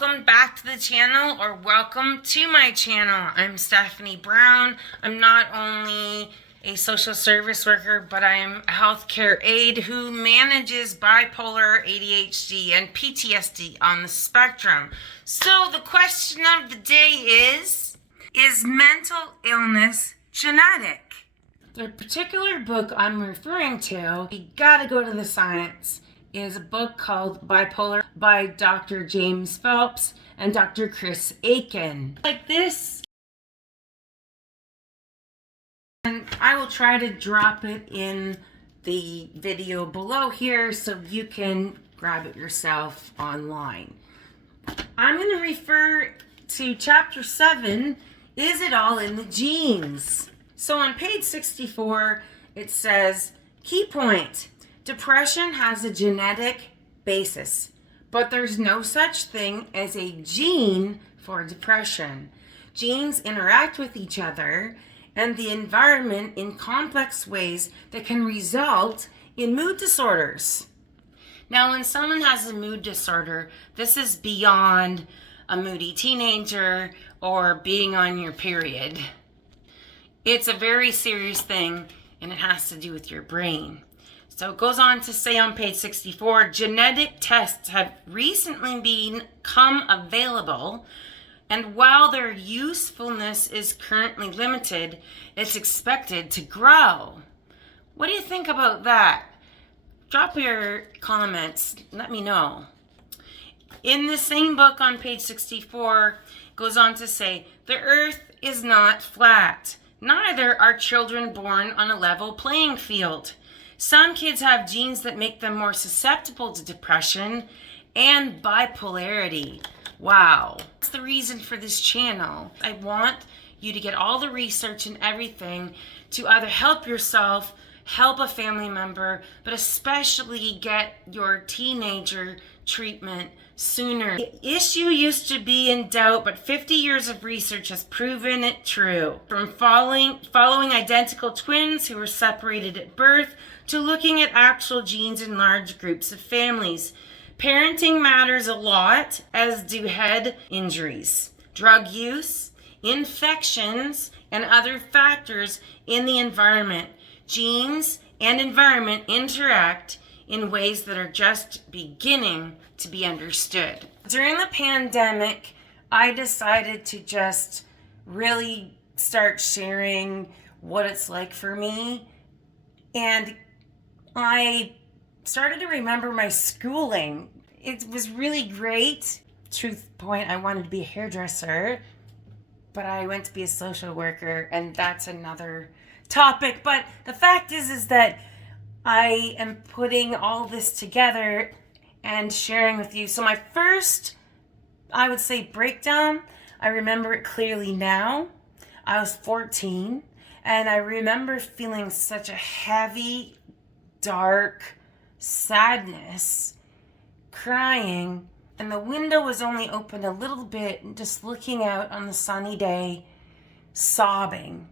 welcome back to the channel, or welcome to my channel. I'm Stephanie Brown. I'm not only a social service worker, but I'm a healthcare aide who manages bipolar, ADHD, and PTSD on the spectrum. So the question of the day is mental illness genetic? The particular book I'm referring to, you gotta go to the science, is a book called Bipolar by Dr. James Phelps and Dr. Chris Aiken. Like this. And I will try to drop it in the video below here so you can grab it yourself online. I'm going to refer to chapter 7, Is It All in the Genes? So on page 64, it says, key point. Depression has a genetic basis, but there's no such thing as a gene for depression. Genes interact with each other and the environment in complex ways that can result in mood disorders. Now, when someone has a mood disorder, this is beyond a moody teenager or being on your period. It's a very serious thing, and it has to do with your brain. So it goes on to say on page 64, genetic tests have recently become available, and while their usefulness is currently limited, it's expected to grow. What do you think about that? Drop your comments. Let me know. In the same book on page 64, it goes on to say, the earth is not flat. Neither are children born on a level playing field. Some kids have genes that make them more susceptible to depression and bipolarity. Wow. That's the reason for this channel. I want you to get all the research and everything to either help yourself, help a family member, but especially get your teenager treatment sooner. The issue used to be in doubt, but 50 years of research has proven it true. From following identical twins who were separated at birth to looking at actual genes in large groups of families. Parenting matters a lot, as do head injuries, drug use, infections, and other factors in the environment. Genes and environment interact in ways that are just beginning to be understood. During the pandemic, I decided to just really start sharing what it's like for me. And I started to remember my schooling. It was really great. Truth point, I wanted to be a hairdresser, but I went to be a social worker, and that's another topic. But the fact is that I am putting all this together and sharing with you. So my first, I would say, breakdown, I remember it clearly now. I was 14, and I remember feeling such a heavy, dark sadness, crying, and the window was only open a little bit, and just looking out on the sunny day, sobbing.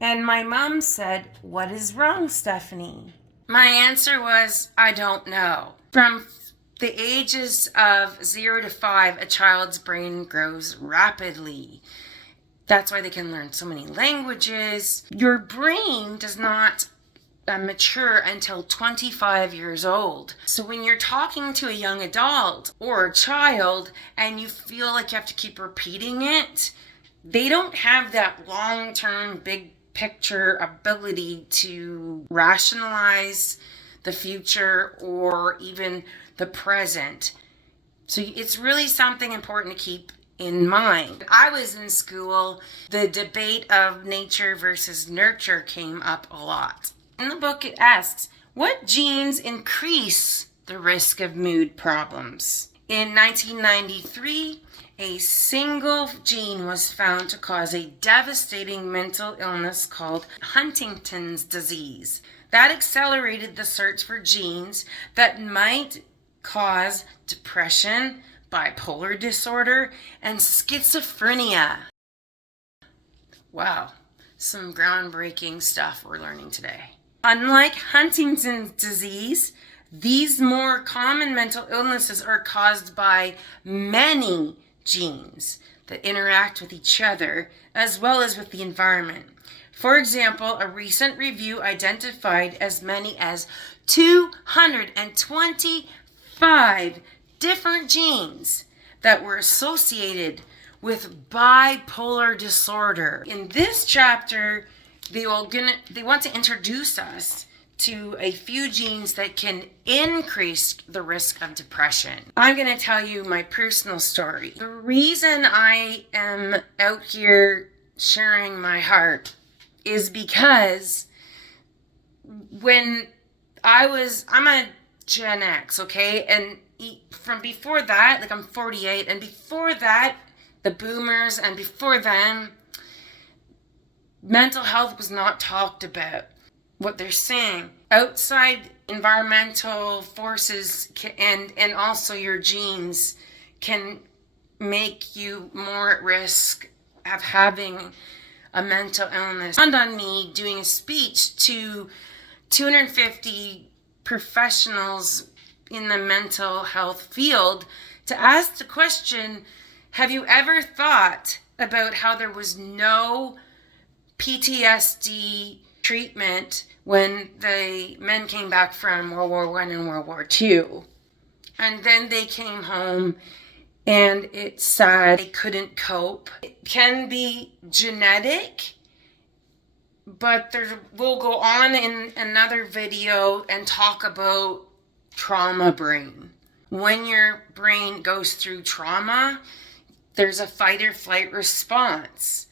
And my mom said, "What is wrong, Stephanie?" My answer was, "I don't know." From the ages of 0 to 5, a child's brain grows rapidly. That's why they can learn so many languages. Your brain does not mature until 25 years old. So when you're talking to a young adult or a child and you feel like you have to keep repeating it, they don't have that long-term big picture ability to rationalize the future or even the present. So it's really something important to keep in mind. I was in school, the debate of nature versus nurture came up a lot. In the book, it asks, what genes increase the risk of mood problems? In 1993, a single gene was found to cause a devastating mental illness called Huntington's disease. That accelerated the search for genes that might cause depression, bipolar disorder, and schizophrenia. Wow, some groundbreaking stuff we're learning today. Unlike Huntington's disease, These more common mental illnesses are caused by many genes that interact with each other as well as with the environment. For example, a recent review identified as many as 225 different genes that were associated with bipolar disorder. In this chapter, they want to introduce us to a few genes that can increase the risk of depression. I'm going to tell you my personal story. The reason I am out here sharing my heart is because when I'm a Gen X, okay? And from before that, like I'm 48, and before that, the boomers, and before them, mental health was not talked about. What they're saying, outside environmental forces and also your genes can make you more at risk of having a mental illness. It dawned on me doing a speech to 250 professionals in the mental health field to ask the question, have you ever thought about how there was no PTSD treatment when the men came back from World War I and World War II? And then they came home and it said they couldn't cope. It can be genetic, but we'll go on in another video and talk about trauma brain. When your brain goes through trauma, there's a fight or flight response.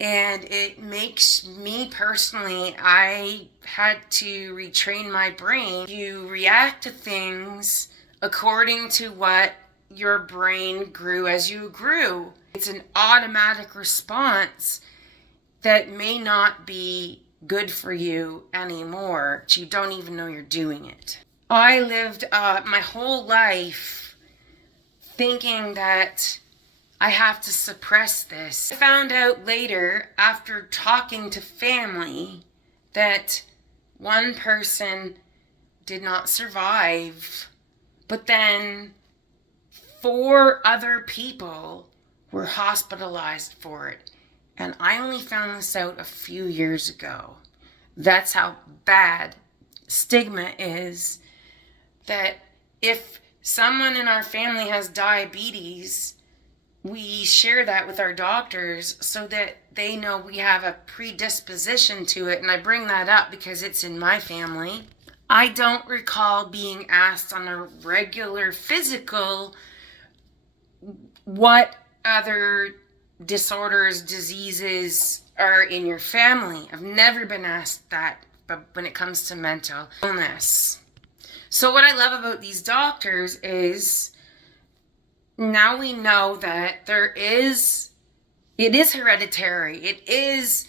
And it makes me personally, I had to retrain my brain to react to things according to what your brain grew as you grew. It's an automatic response that may not be good for you anymore. You don't even know you're doing it. I lived my whole life thinking that I have to suppress this. I found out later, after talking to family, that one person did not survive, but then 4 other people were hospitalized for it. And I only found this out a few years ago. That's how bad stigma is, that if someone in our family has diabetes, we share that with our doctors so that they know we have a predisposition to it. And I bring that up because it's in my family. I don't recall being asked on a regular physical what other disorders, diseases are in your family. I've never been asked that, but when it comes to mental illness. So what I love about these doctors is now we know that it is hereditary. It is,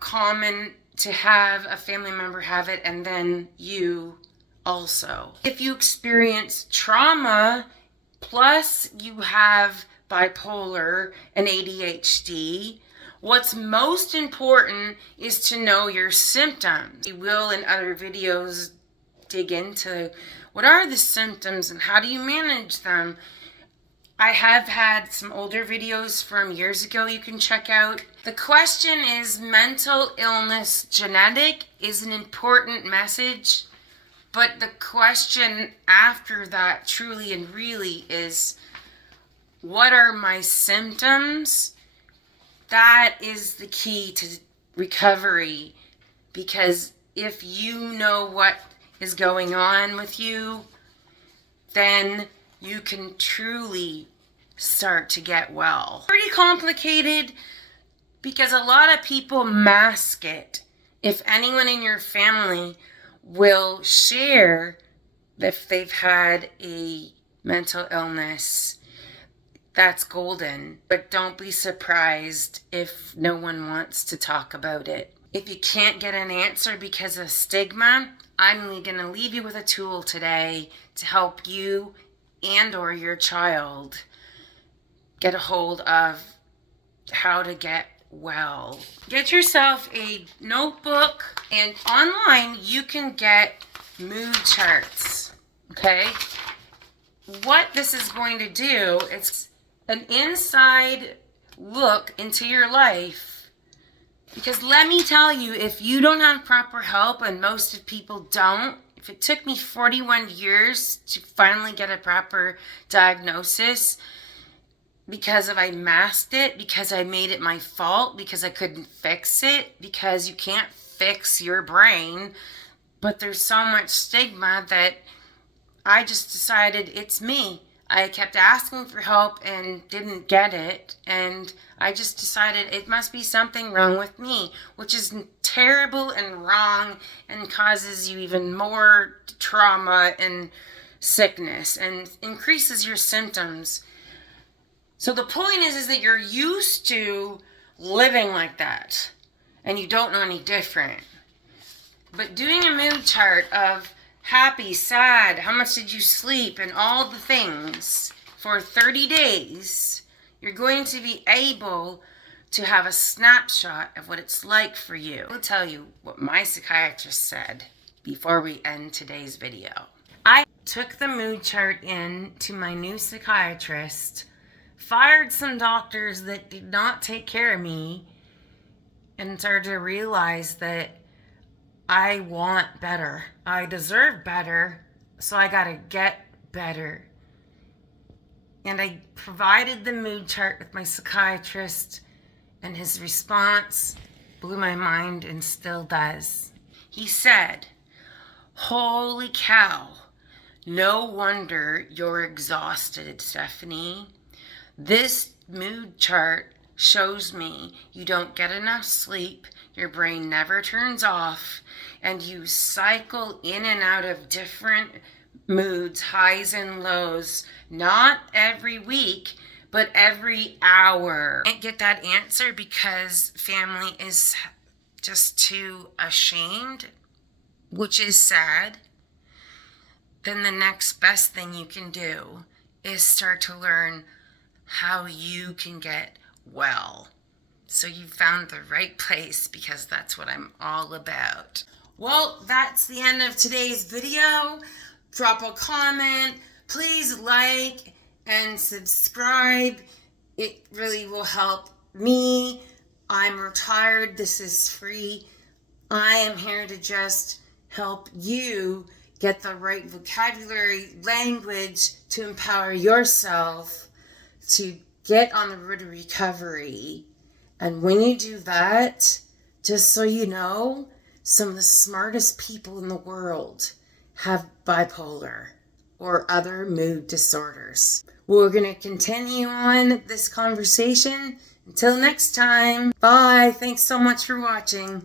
common to have a family member have it and then you also. If you experience trauma, plus you have bipolar and ADHD, what's most important is to know your symptoms. We will in other videos dig into what are the symptoms and how do you manage them. I have had some older videos from years ago you can check out. The question is, mental illness genetic is an important message, but the question after that truly and really is, what are my symptoms? That is the key to recovery, because if you know what is going on with you, then you can truly start to get well. Pretty complicated because a lot of people mask it. If anyone in your family will share if they've had a mental illness, that's golden. But don't be surprised if no one wants to talk about it. If you can't get an answer because of stigma, I'm going to leave you with a tool today to help you and or your child get a hold of how to get well. Get yourself a notebook, and online you can get mood charts, okay? What this is going to do, it's an inside look into your life. Because let me tell you, if you don't have proper help, and most of people don't, if it took me 41 years to finally get a proper diagnosis, because I masked it, because I made it my fault, because I couldn't fix it, because you can't fix your brain, but there's so much stigma that I just decided it's me. I kept asking for help and didn't get it, and I just decided it must be something wrong with me, which is terrible and wrong and causes you even more trauma and sickness and increases your symptoms. So the point is that you're used to living like that and you don't know any different. But doing a mood chart of happy, sad, how much did you sleep, and all the things for 30 days, you're going to be able to have a snapshot of what it's like for you. I'll tell you what my psychiatrist said before we end today's video. I took the mood chart in to my new psychiatrist, fired some doctors that did not take care of me, and started to realize that I want better. I deserve better, so I gotta get better. And I provided the mood chart with my psychiatrist, and his response blew my mind and still does. He said, "Holy cow, no wonder you're exhausted, Stephanie. This mood chart shows me you don't get enough sleep, your brain never turns off, and you cycle in and out of different moods, highs and lows, not every week, but every hour." I can't get that answer because family is just too ashamed, which is sad. Then the next best thing you can do is start to learn how you can get well. So you found the right place, because that's what I'm all about. Well, that's the end of today's video. Drop a comment. Please like and subscribe. It really will help me. I'm retired. This is free. I am here to just help you get the right vocabulary, language to empower yourself to get on the road to recovery. And when you do that, just so you know, some of the smartest people in the world have bipolar or other mood disorders. We're going to continue on this conversation. Until next time, bye. Thanks so much for watching.